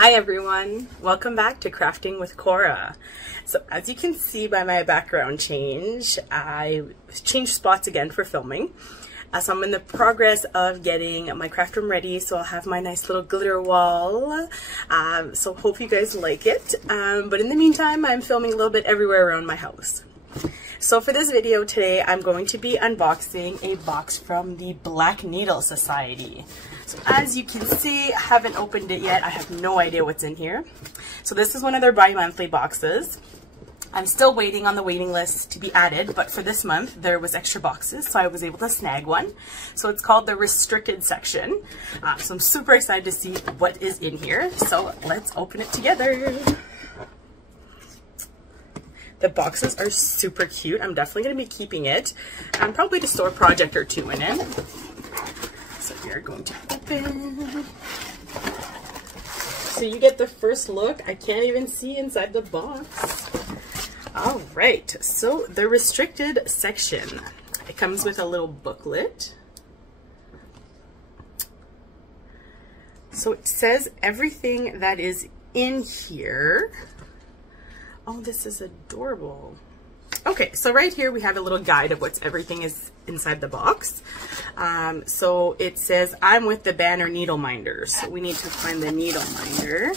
Hi everyone, welcome back to Crafting with Cora. So as you can see by my background change, I changed spots again for filming. So I'm in the progress of getting my craft room ready, so I'll have my nice little glitter wall. So hope you guys like it. But in the meantime, I'm filming a little bit everywhere around my house. So for this video today, I'm going to be unboxing a box from the Black Needle Society. So as you can see, I haven't opened it yet. I have no idea what's in here. So this is one of their bi-monthly boxes. I'm still waiting on the waiting list to be added, but for this month there was extra boxes, so I was able to snag one. So it's called the restricted section. So I'm super excited to see what is in here. So let's open it together. The boxes are super cute. I'm definitely going to be keeping it. Probably to store a project or two in it. So we are going to open. So you get the first look. I can't even see inside the box. All right, so the restricted section. It comes with a little booklet. So it says everything that is in here. Oh, this is adorable. Okay, so right here we have a little guide of what's everything is inside the box. So it says, I'm with the Banner Needle Minder. So we need to find the needle minder.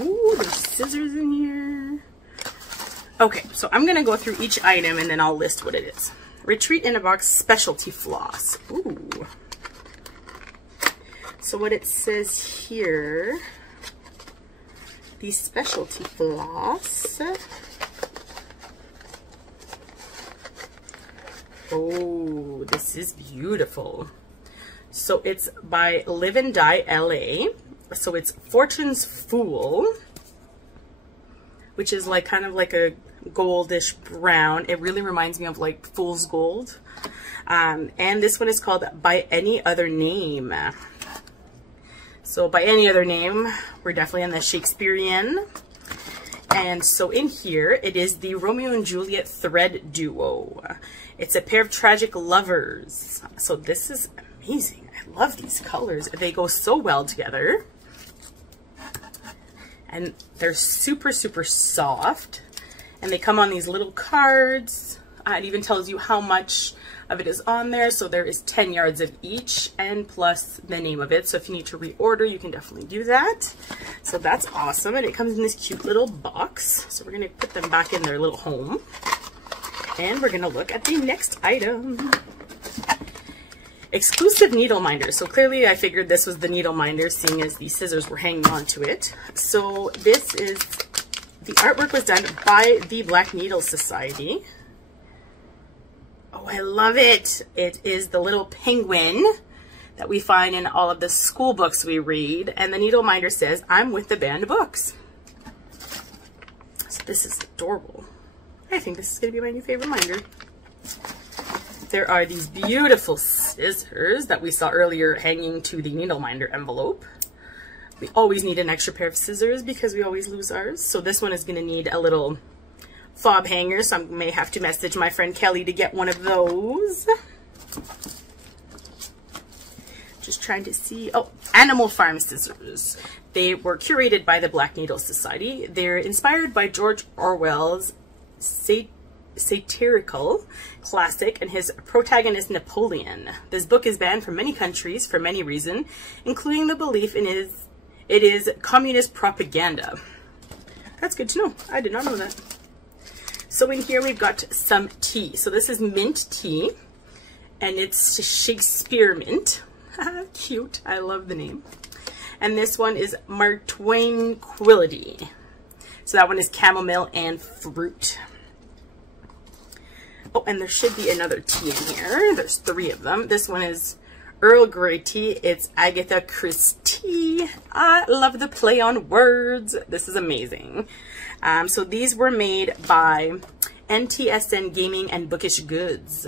Ooh, there's scissors in here. Okay, so I'm gonna go through each item and then I'll list what it is. Retreat in a Box Specialty Floss. Ooh. So what it says here, the specialty floss. Oh, this is beautiful. So it's by Live and Die LA. So it's Fortune's Fool, which is like kind of like a goldish brown. It really reminds me of like Fool's Gold. And this one is called By Any Other Name. So by any other name, we're definitely in the Shakespearean. And so in here, it is the Romeo and Juliet thread duo. It's a pair of tragic lovers. So this is amazing. I love these colors. They go so well together. And they're super, super soft. And they come on these little cards. It even tells you how much of it is on there. So there is 10 yards of each and plus the name of it. So if you need to reorder, you can definitely do that. So that's awesome. And it comes in this cute little box. So we're going to put them back in their little home. And we're going to look at the next item. Exclusive needle minder. So clearly I figured this was the needle minder, seeing as the scissors were hanging onto it. So this is, the artwork was done by the Black Needle Society. Oh, I love it. It is the little penguin that we find in all of the school books we read. And the needle minder says, I'm with the banned books. So this is adorable. I think this is going to be my new favorite minder. There are these beautiful scissors that we saw earlier hanging to the needle minder envelope. We always need an extra pair of scissors because we always lose ours. So this one is going to need a little fob hanger, so I may have to message my friend Kelly to get one of those. Just trying to see. Oh, Animal Farm scissors. They were curated by the Black Needle Society. They're inspired by George Orwell's satirical classic and his protagonist Napoleon. This book is banned from many countries for many reasons, including the belief in it is communist propaganda. That's good to know. I did not know that. So in here we've got some tea. So this is mint tea, and it's Shakespeare mint. Cute. I love the name. And this one is Mark Twain Tranquility. So that one is chamomile and fruit. Oh, and there should be another tea in here. There's 3 of them. This one is Earl Grey tea. It's Agatha Christie. I love the play on words. This is amazing. So these were made by NTSD Gaming and Bookish Goods.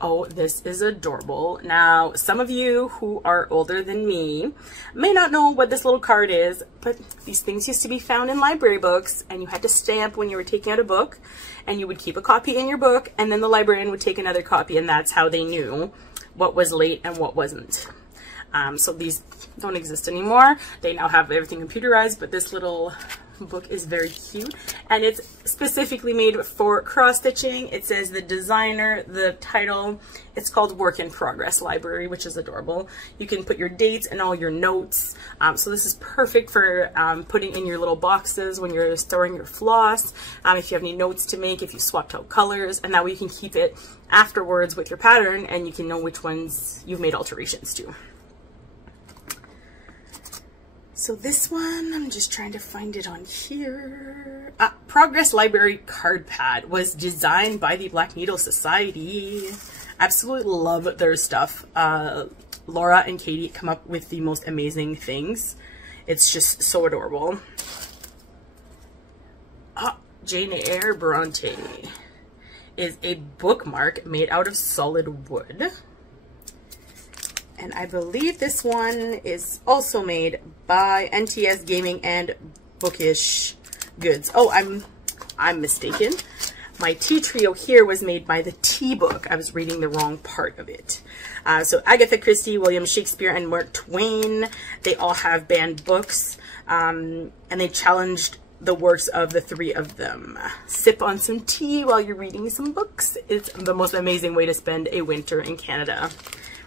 Oh, this is adorable. Now, some of you who are older than me may not know what this little card is, but these things used to be found in library books, and you had to stamp when you were taking out a book, and you would keep a copy in your book, and then the librarian would take another copy, and that's how they knew what was late and what wasn't. So these don't exist anymore. They now have everything computerized, but this little book is very cute, and it's specifically made for cross-stitching. It says the designer, the title. It's called Work in Progress Library, which is adorable. You can put your dates and all your notes. So this is perfect for putting in your little boxes when you're storing your floss, if you have any notes to make, if you swapped out colors, and that way you can keep it afterwards with your pattern and you can know which ones you've made alterations to. So this one, I'm just trying to find it on here. Progress Library Card Pad was designed by the Black Needle Society. Absolutely love their stuff. Laura and Katie come up with the most amazing things. It's just so adorable. Jane Eyre Bronte is a bookmark made out of solid wood. And I believe this one is also made by NTSD Gaming and Bookish Goods. Oh, I'm mistaken. My tea trio here was made by the Tea Book. I was reading the wrong part of it. So Agatha Christie, William Shakespeare, and Mark Twain, they all have banned books. And they challenged the works of the three of them. Sip on some tea while you're reading some books. It's the most amazing way to spend a winter in Canada.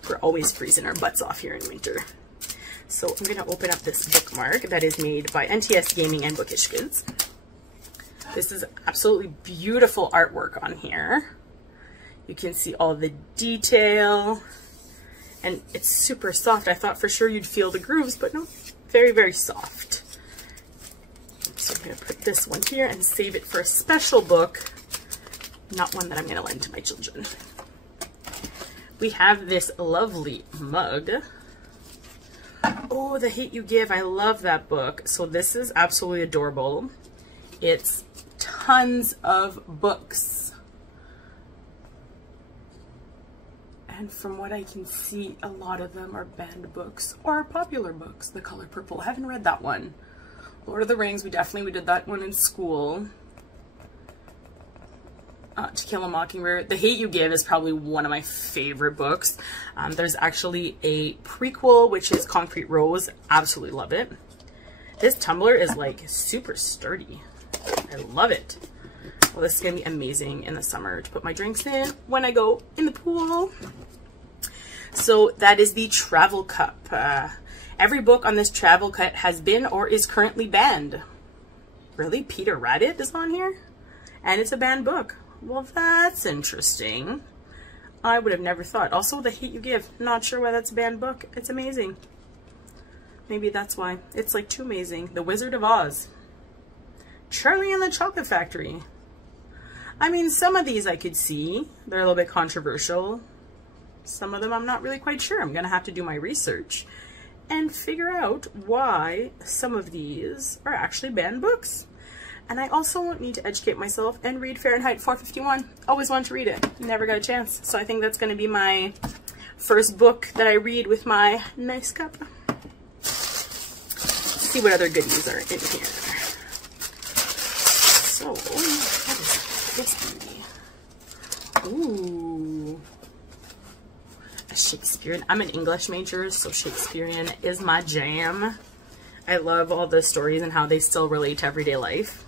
We're always freezing our butts off here in winter. So I'm going to open up this bookmark that is made by NTSD Gaming and Bookish Goods. This is absolutely beautiful artwork on here. You can see all the detail, and it's super soft. I thought for sure you'd feel the grooves, but no, very, very soft. So I'm going to put this one here and save it for a special book, not one that I'm going to lend to my children. We have this lovely mug. Oh, The Hate You Give. I love that book. So this is absolutely adorable. It's tons of books. And from what I can see, a lot of them are banned books or popular books. The Color Purple. I haven't read that one. Lord of the Rings, we did that one in school. To Kill a Mockingbird. The Hate You Give is probably one of my favorite books. There's actually a prequel, which is Concrete Rose. Absolutely love it. This tumbler is like super sturdy. I love it. Well, this is going to be amazing in the summer to put my drinks in when I go in the pool. So that is the travel cup. Every book on this travel cup has been or is currently banned. Really? Peter Rabbit is on here? And it's a banned book. Well, that's interesting. I would have never thought. Also, The Hate You Give. Not sure why that's a banned book. It's amazing. Maybe that's why. It's like too amazing. The Wizard of Oz. Charlie and the Chocolate Factory. I mean, some of these I could see. They're a little bit controversial. Some of them I'm not really quite sure. I'm going to have to do my research and figure out why some of these are actually banned books. And I also need to educate myself and read Fahrenheit 451. Always wanted to read it. Never got a chance. So I think that's going to be my first book that I read with my nice cup. Let's see what other goodies are in here. So, what is this beauty? Ooh. A Shakespearean. I'm an English major, so Shakespearean is my jam. I love all the stories and how they still relate to everyday life.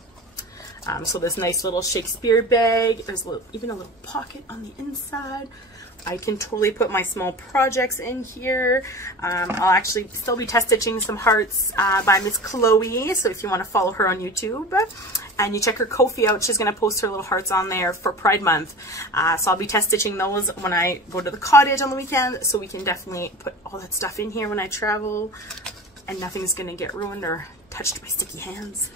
So this nice little Shakespeare bag. There's even a little pocket on the inside. I can totally put my small projects in here. I'll actually still be test stitching some hearts by Miss Chloe. So if you want to follow her on YouTube and you check her Ko-fi out, she's going to post her little hearts on there for Pride Month. So I'll be test stitching those when I go to the cottage on the weekend. So we can definitely put all that stuff in here when I travel. And nothing's going to get ruined or touched by sticky hands.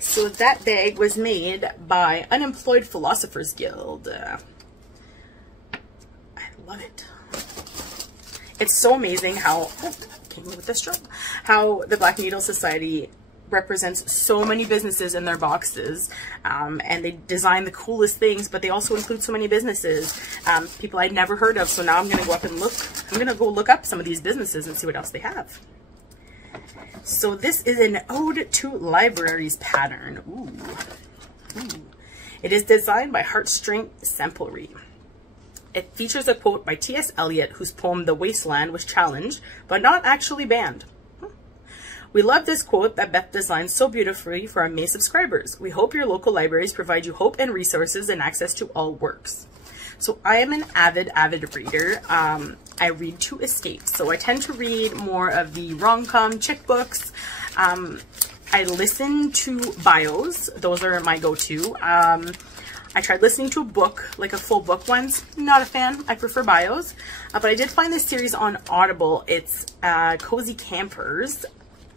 So that bag was made by Unemployed Philosophers Guild. I love it. It's so amazing how, how the Black Needle Society represents so many businesses in their boxes, and they design the coolest things, but they also include so many businesses, people I'd never heard of. So now I'm going to go up and look. I'm going to go look up some of these businesses and see what else they have. So this is an Ode to Libraries pattern. Ooh. Ooh. It is designed by Heartstring Samplery. It features a quote by T.S. Eliot, whose poem The Wasteland was challenged, but not actually banned. We love this quote that Beth designed so beautifully for our May subscribers. We hope your local libraries provide you hope and resources and access to all works. So I am an avid reader. I read to escape. So I tend to read more of the rom-com chick books. I listen to bios. Those are my go-to. I tried listening to a book, like a full book once. Not a fan. I prefer bios. But I did find this series on Audible. It's Cozy Campers.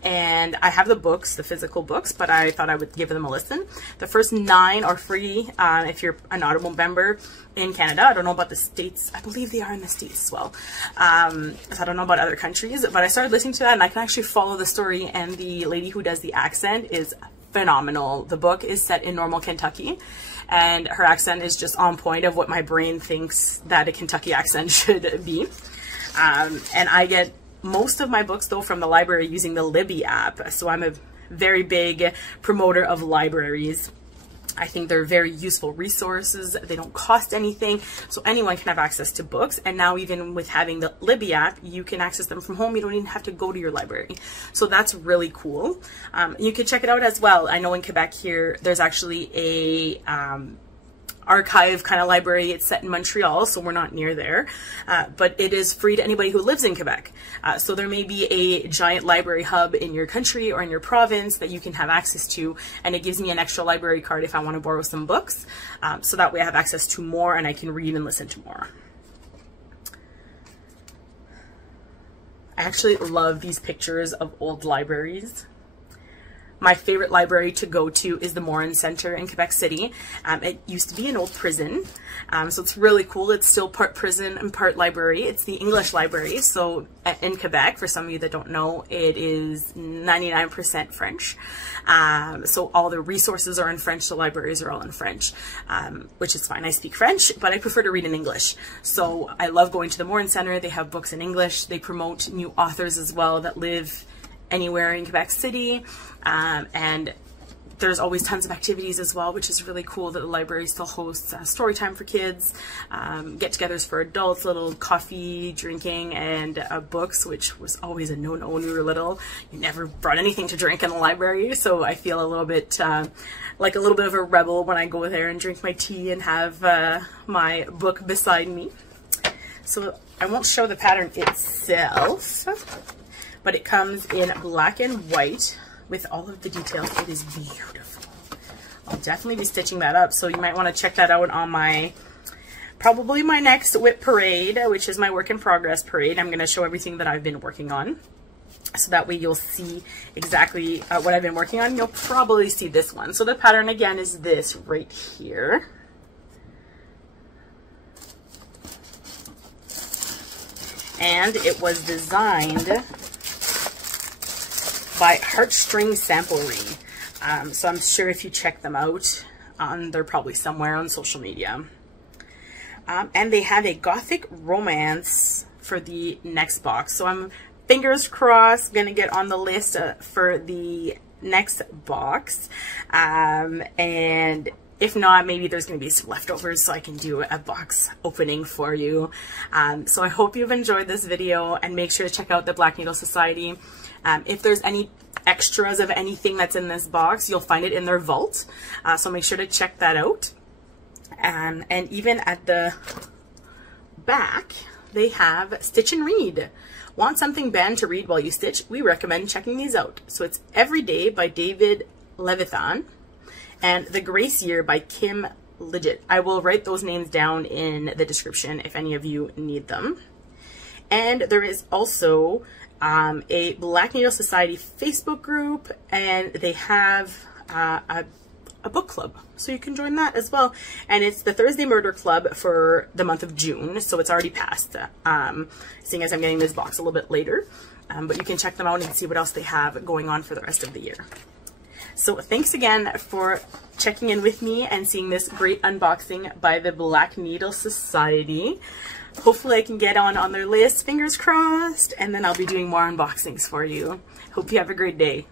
And I have the books, the physical books, but I thought I would give them a listen. The first 9 are free if you're an Audible member in Canada. I don't know about the States. I believe they are in the States as well. So I don't know about other countries, but I started listening to that and I can actually follow the story, and the lady who does the accent is phenomenal. The book is set in Normal, Kentucky, and her accent is just on point of what my brain thinks that a Kentucky accent should be. And I get most of my books though from the library using the Libby app. So I'm a very big promoter of libraries. I think they're very useful resources. They don't cost anything, so anyone can have access to books. And now even with having the Libby app, you can access them from home. You don't even have to go to your library. So that's really cool. You can check it out as well. I know in Quebec here, there's actually a archive kind of library. It's set in Montreal, so we're not near there, but it is free to anybody who lives in Quebec. So there may be a giant library hub in your country or in your province that you can have access to, and it gives me an extra library card if I want to borrow some books, so that way I have access to more and I can read and listen to more. I actually love these pictures of old libraries. My favorite library to go to is the Morin Center in Quebec City. It used to be an old prison, so it's really cool. It's still part prison and part library. It's the English library, so in Quebec, for some of you that don't know, it is 99% French. So all the resources are in French, the libraries are all in French, which is fine. I speak French, but I prefer to read in English. So I love going to the Morin Center. They have books in English. They promote new authors as well that live anywhere in Quebec City, and there's always tons of activities as well, which is really cool that the library still hosts story time for kids, get-togethers for adults, little coffee drinking, and books, which was always a no-no when we were little. You never brought anything to drink in the library, so I feel a little bit like a little bit of a rebel when I go there and drink my tea and have my book beside me. So I won't show the pattern itself, but it comes in black and white with all of the details. It is beautiful. I'll definitely be stitching that up, so you might want to check that out on my, probably my next WIP parade, which is my work in progress parade. I'm going to show everything that I've been working on, so that way you'll see exactly what I've been working on. You'll probably see this one. So the pattern again is this right here. And it was designed by Heartstring Samplery. So I'm sure if you check them out, they're probably somewhere on social media. And they have a gothic romance for the next box. So I'm fingers crossed gonna get on the list for the next box. And if not, maybe there's going to be some leftovers so I can do a box opening for you. So I hope you've enjoyed this video, and make sure to check out the Black Needle Society. If there's any extras of anything that's in this box, you'll find it in their vault. So make sure to check that out. And even at the back, they have Stitch and Read. Want something banned to read while you stitch? We recommend checking these out. So it's Every Day by David Levithan and The Grace Year by Kim Lidgett. I will write those names down in the description if any of you need them. And there is also a Black Needle Society Facebook group, and they have a book club, so you can join that as well. And it's the Thursday Murder Club for the month of June, so it's already passed, seeing as I'm getting this box a little bit later. But you can check them out and see what else they have going on for the rest of the year. So thanks again for checking in with me and seeing this great unboxing by the Black Needle Society. Hopefully I can get on their list, fingers crossed, and then I'll be doing more unboxings for you. Hope you have a great day.